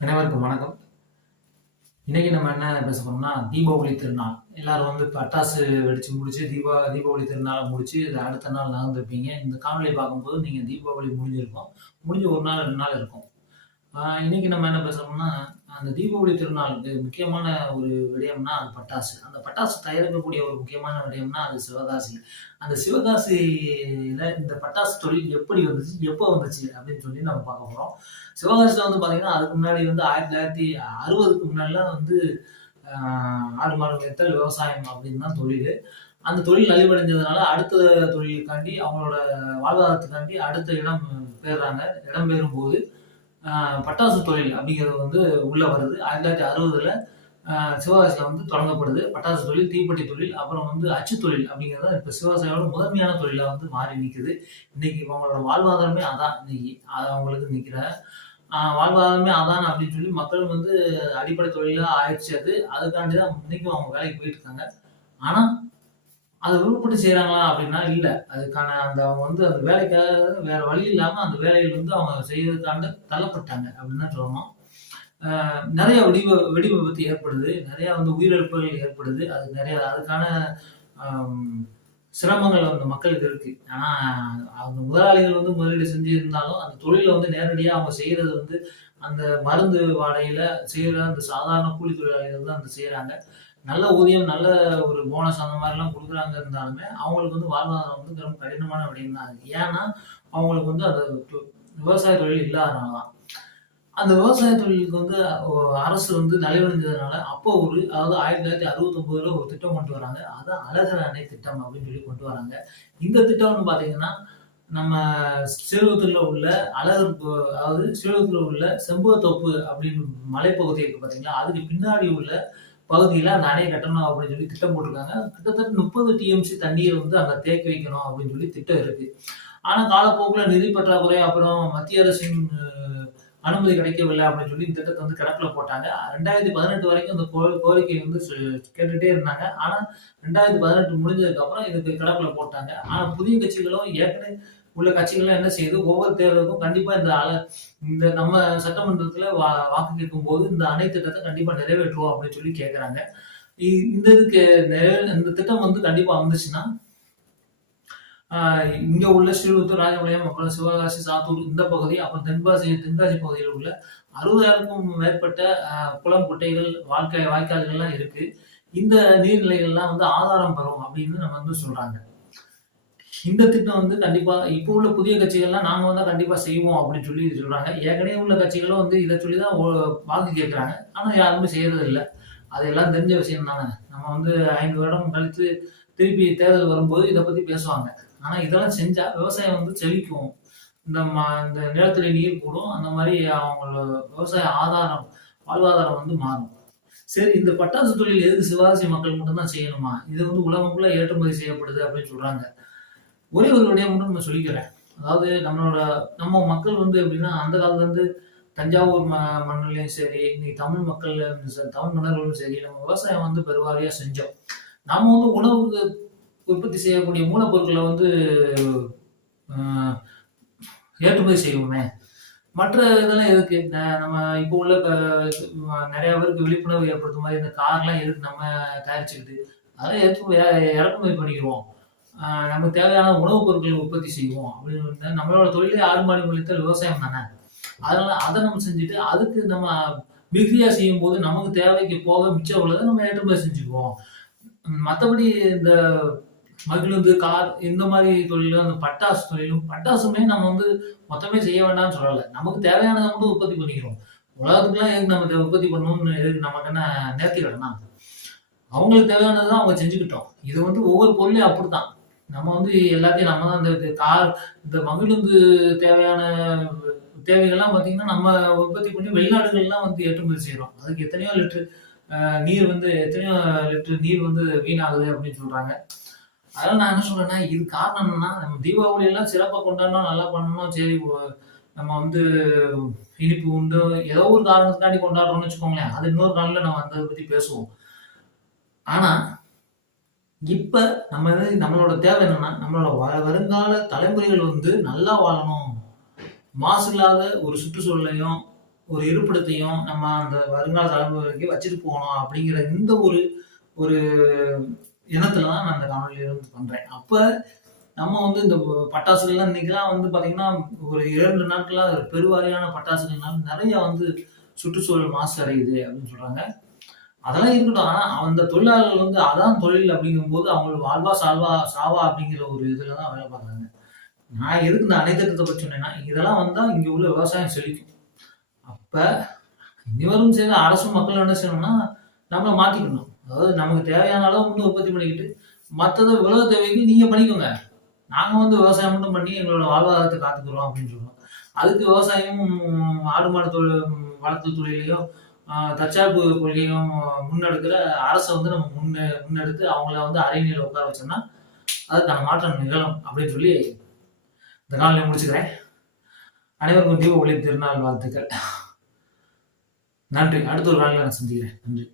அனைவருக்கும் வணக்கம். இன்னைக்கு நம்ம என்ன பேச போறோம்னா, தீபாவளி திருநாள். எல்லாரும் வந்து பட்டாசு வெடிச்சு முடிச்சு, தீபாவளி திருநாள முடிச்சு, இது அடுத்த நாள் நகர்ந்திருப்பீங்க. இந்த காணொளிய பார்க்கும்போது நீங்க தீபாவளி முடிஞ்சிருக்கும். முடிஞ்சு 1 நாள், 2 நாள் இருக்கும். இன்னைக்கு நம்ம என்ன பேசுறோம்னா, அந்த தீபாவளி திருநாளுக்கு முக்கியமான ஒரு விடயம்னா அது பட்டாசு. அந்த பட்டாசு தயாரிக்கக்கூடிய ஒரு முக்கியமான விடயம்னா அது சிவகாசி. அந்த சிவகாசியில இந்த பட்டாசு தொழில் எப்படி வந்துச்சு? எப்போ வந்துச்சு? அப்படின்னு சொல்லி நம்ம பார்க்க போறோம். சிவகாசியில வந்து பார்த்தீங்கன்னா, அதுக்கு முன்னாடி வந்து 1960க்கு முன்னாடிலாம் வந்து அ ஆடு, மாடு மேய்த்தல், விவசாயம் அப்படின்னு தான் தொழிலு. அந்த தொழில் நலிவடைஞ்சதுனால அடுத்த தொழிலுக்காண்டி அவங்களோட வாழ்வாதாரத்துக்காண்டி அடுத்த இடம் பெயர்றாங்க. இடம் பெயரும்போது பட்டாசு தொழில் அப்படிங்கிறது வந்து உள்ள வருது. 1960ல சிவகாசியில வந்து தொடங்கப்படுது. பட்டாசு தொழில், தீப்பெட்டி தொழில், அப்புறம் வந்து அச்சு தொழில் அப்படிங்கிறது இப்ப சிவகாசியோட முதன்மையான தொழிலா வந்து மாறி நிக்குது. இன்னைக்கு அவங்களோட வாழ்வாதாரமே அதான் இன்னைக்கு. அது அவங்களுக்கு நிக்கிற வாழ்வாதாரமே அதான் அப்படின்னு சொல்லி மக்களும் வந்து அடிப்படை தொழிலா ஆயிடுச்சு அது. அதுக்காண்டி தான் இன்னைக்கும் அவங்க வேலைக்கு போயிட்டு இருக்காங்க. ஆனா அத விருப்பப்பட்டு செய்றாங்களா அப்படின்னா இல்ல. அதுக்கான அந்த அவங்க வந்து அந்த வேலைக்காக வேற வழி இல்லாம அந்த வேலைகள் வந்து அவங்க செய்யறதுக்காண்டு தள்ளப்பட்டாங்க அப்படின்னு தான் சொல்லணும். நெறைய வெடி விபத்து ஏற்படுது. நெறைய வந்து உயிரிழப்புகள் ஏற்படுது. அது நெறைய அதுக்கான அம் சிரமங்கள் அந்த மக்களுக்கு இருக்கு. ஆனா அவங்க முதலாளிகள் வந்து முதலீடு செஞ்சிருந்தாலும், அந்த தொழில வந்து நேரடியா அவங்க செய்யறது வந்து அந்த மருந்து வாடையில செய்ற அந்த சாதாரண கூலி தொழிலாளிகள் தான் வந்து செய்றாங்க. நல்ல ஊதியம், நல்ல ஒரு போனஸ் அந்த மாரிலாம் குடுக்குறாங்க இருந்தாலுமே, அவங்களுக்கு வந்து வாழ்வாதாரம் வந்து ரொம்ப கடினமான விடயம் தான் அது. ஏன்னா, அவங்களுக்கு வந்து அந்த தொ விவசாய தொழில் இல்லாதனால தான். அந்த விவசாய தொழிலுக்கு வந்து அரசு வந்து நலிவடைஞ்சதுனால, அப்போ அதாவது 1969ல ஒரு திட்டம் கொண்டு வராங்க. அதான் அழகர் அணை திட்டம் அப்படின்னு சொல்லி கொண்டு வராங்க. இந்த திட்டம்னு பார்த்தீங்கன்னா, நம்ம ஸ்ரீவில்லிபுத்தூர்ல உள்ள அதாவது ஸ்ரீவில்லிபுத்தூர்ல உள்ள செம்புவத்தோப்பு அப்படின்னு மலைப்பகுதி இருக்கு பார்த்தீங்களா, அதுக்கு பின்னாடி உள்ள பகுதியில அந்த அணைய கட்டணும் அப்படின்னு சொல்லி திட்டம் போட்டிருக்காங்க. கிட்டத்தட்ட 30 டிஎம்சி தண்ணீர் வந்து அங்க தேக்கி வைக்கணும் அப்படின்னு சொல்லி திட்டம் இருக்கு. ஆனா காலப்போக்குல நிதி பற்றாக்குறை, அப்புறம் மத்திய அரசின் அனுமதி கிடைக்கவில்லை அப்படின்னு சொல்லி இந்த திட்டத்த வந்து கிடப்புல போட்டாங்க. 2018 வரைக்கும் இந்த கோரிக்கை வந்து கேட்டுட்டே இருந்தாங்க. ஆனா 2018 முடிஞ்சதுக்கு அப்புறம் இதுக்கு கிடப்புல போட்டாங்க. ஆனா புதிய கட்சிகளும் ஏற்கனவே உள்ள கட்சிகள்லாம் என்ன செய்யுது, ஒவ்வொரு தேர்தலுக்கும் கண்டிப்பா இந்த நம்ம சட்டமன்றத்துல வாக்கு கேட்கும்போது இந்த அணை திட்டத்த கண்டிப்பா நிறைவேற்றுவோம் அப்படின்னு சொல்லி கேட்கறாங்க. இந்த இதுக்கு இந்த திட்டம் வந்து கண்டிப்பா வந்துச்சுன்னா, இங்க உள்ள ஸ்ரீவில்லிபுத்தூர், ராஜபாளையம், அப்புறம் சிவகாசி, சாத்தூர் இந்த பகுதி, அப்புறம் தென்காசி பகுதியில் உள்ள 60,000க்கும் மேற்பட்ட குளம், குட்டைகள், வாய்க்கால்கள்லாம் இருக்கு. இந்த நீர்நிலைகள்லாம் வந்து ஆதாரம் பெறும் அப்படின்னு நம்ம வந்து சொல்றாங்க. இந்த திட்டம் வந்து கண்டிப்பா இப்போ உள்ள புதிய கட்சிகள்லாம் நாங்க வந்தா கண்டிப்பா செய்வோம் அப்படின்னு சொல்லி சொல்றாங்க. ஏற்கனவே உள்ள கட்சிகளும் வந்து இத சொல்லி தான் வாக்கு கேட்கறாங்க. ஆனா யாருமே செய்யறது இல்ல. அது எல்லாம் தெரிஞ்ச விஷயம் தானே. நம்ம வந்து 5 வருடம் கழித்து திருப்பி தேர்தல் வரும்போது இத பத்தி பேசுவாங்க. ஆனா இதெல்லாம் செஞ்சா விவசாயம் வந்து செழிக்கும். இந்த நிலத்தடி நீர் கூடும். அந்த மாரி அவங்களோட விவசாய வாழ்வாதாரம் வந்து மாறும். சரி, இந்த பட்டாசு தொழில் எதுக்கு சிவகாசி மக்கள் மட்டும் தான் செய்யணுமா? இது வந்து உலகம் ஃபுல்லா ஏற்றுமதி செய்யப்படுது அப்படின்னு சொல்றாங்க. ஒரே ஒரு விடயம் மட்டும் நான் சொல்லிக்கிறேன். அதாவது நம்ம மக்கள் வந்து எப்படின்னா, அந்த காலத்துல இருந்து தஞ்சாவூர் மண்ணுலயும் சரி, இன்னைக்கு தமிழ் மக்கள் தமிழ் மன்னர்களும் சரி, நம்ம விவசாயம் வந்து பெருவாரியா செஞ்சோம். நாம வந்து உணவுக்கு உற்பத்தி செய்யக்கூடிய மூலப்பொருட்கள வந்து அ ஏற்றுமதி செய்வோமே. மற்ற இதெல்லாம் எதுக்கு? நம்ம இப்போ உள்ள நெறைய பேருக்கு விழிப்புணர்வு ஏற்படுத்தும் மாரி இந்த கார்லாம் எதுக்கு நம்ம தயாரிச்சுக்கிட்டு, அதெல்லாம் இறக்குமதி பண்ணிக்கிருவோம். நமக்கு தேவையான உணவுப் பொருட்கள் உற்பத்தி செய்வோம் அப்படின்னு நம்மளோட தொழிலே ஆடு மாடு மேய்த்தல் விவசாயம் தானே. அதனால அத நம்ம செஞ்சுட்டு, அதுக்கு நம்ம மிகுதியா செய்யும்போது நமக்கு தேவைக்கு போக மிச்சம் உள்ளத நம்ம ஏற்றுமதி செஞ்சுக்குவோம். மத்தபடி இந்த மகிழுந்து, கார் இந்த மாரி தொழிலும், அந்த பட்டாசு தொழிலும் பட்டாசுமே நம்ம வந்து மொத்தமே செய்ய வேண்டாம்னு சொல்லல. நமக்கு தேவையானத மட்டும் உற்பத்தி பண்ணிக்கிறோம். உலகத்துக்குலாம் எதுக்கு நம்ம இத உற்பத்தி பண்ணணும்னு எதுக்கு நமக்கு என்ன நேர்த்திக்கடனா? அவங்களுக்கு தேவையானத அவங்க செஞ்சுக்கிட்டோம். இது வந்து ஒவ்வொரு பொருளையும் அப்படித்தான். நம்ம வந்து எல்லாத்தையும் நம்ம தான் இந்த கார், இந்த மகிழுந்து தேவையான தேவைகள்லாம் பார்த்தீங்கன்னா, நம்ம உற்பத்தி பண்ணி வெளிநாடுகள்லாம் வந்து ஏற்றுமதி செய்றோம். அதுக்கு எத்தனையோ லிட்டர் நீர் வந்து வீணாகுது அப்படின்னு சொல்றாங்க. அதனால நான் என்ன சொல்றேன்னா, இது காரணம் என்னன்னா, நம்ம தீபாவளி எல்லாம் சிறப்பா கொண்டாடணும், நல்லா பண்ணணும். சரி நம்ம வந்து இனிப்பு உண்டு, ஏதோ ஒரு காரணத்துக்காண்டி கொண்டாடுறோம்னு வச்சுக்கோங்களேன். அது இன்னொரு நாள்ல நம்ம அத பத்தி பேசுவோம். ஆனா, இப்ப நம்மளோட தேவை என்னன்னா, நம்மளோட வருங்கால தலைமுறைகள் வந்து நல்லா வாழணும். மாசு இல்லாத ஒரு சுற்றுச்சூழலையும், ஒரு இருப்பிடத்தையும் நம்ம அந்த வருங்கால தலைமுறைக்கு வச்சுட்டு போகணும் அப்படிங்கிற இந்த ஒரு ஒரு எண்ணத்துல தான் நான் இந்த காணொலியை வந்து பண்றேன். அப்ப நம்ம வந்து இந்த பட்டாசுகள்லாம் இன்னைக்கெல்லாம் வந்து பாத்தீங்கன்னா ஒரு 2 நாட்களா பெருவாரியான பட்டாசுகள்னால நிறைய வந்து சுற்றுச்சூழல் மாசு அடையுது அப்படின்னு சொல்றாங்க. அதெல்லாம் இருக்கட்டும். ஆனா அந்த தொழிலாளர்கள் வந்து அதான் தொழில் அப்படிங்கும்போது அவங்களோட வாழ்வா சாவா அப்படிங்கிற ஒரு இதுல தான் வேலை பார்க்குறாங்க. நான் எதுக்கு இந்த அணை திட்டத்தை பத்தி சொன்னேன்னா, இதெல்லாம் வந்தா இங்க உள்ள விவசாயம் செழிக்கும். அப்ப இனிவரும் சேர்ந்த அரசும் மக்களும் என்ன செய்யணும்னா, நம்மள மாத்திக்கணும். அதாவது நமக்கு தேவையான அளவு மட்டும் உற்பத்தி பண்ணிக்கிட்டு, மத்தத உலக தேவைக்கு நீங்க பண்ணிக்கோங்க. நாங்க வந்து விவசாயம் மட்டும் பண்ணி எங்களோட வாழ்வாதாரத்தை காத்துக்கிறோம் அப்படின்னு சொல்றோம். அதுக்கு விவசாயமும் ஆடு மாடு வளர்ப்பு தொழிலையும் தற்சார்பு கொள்கையும் முன்னெடுக்கிற அரசை வந்து நம்ம முன்னெடுத்து அவங்கள வந்து அரியணையில் உட்கார வச்சோம்னா அதுக்கான மாற்றம் நிகழும் அப்படின்னு சொல்லி இந்த காலையை முடிச்சுக்கிறேன். அனைவருக்கும் தீபாவளி திருநாள் வாழ்த்துக்கள். நன்றி. அடுத்த ஒரு நாளில் நான் சந்திக்கிறேன். நன்றி.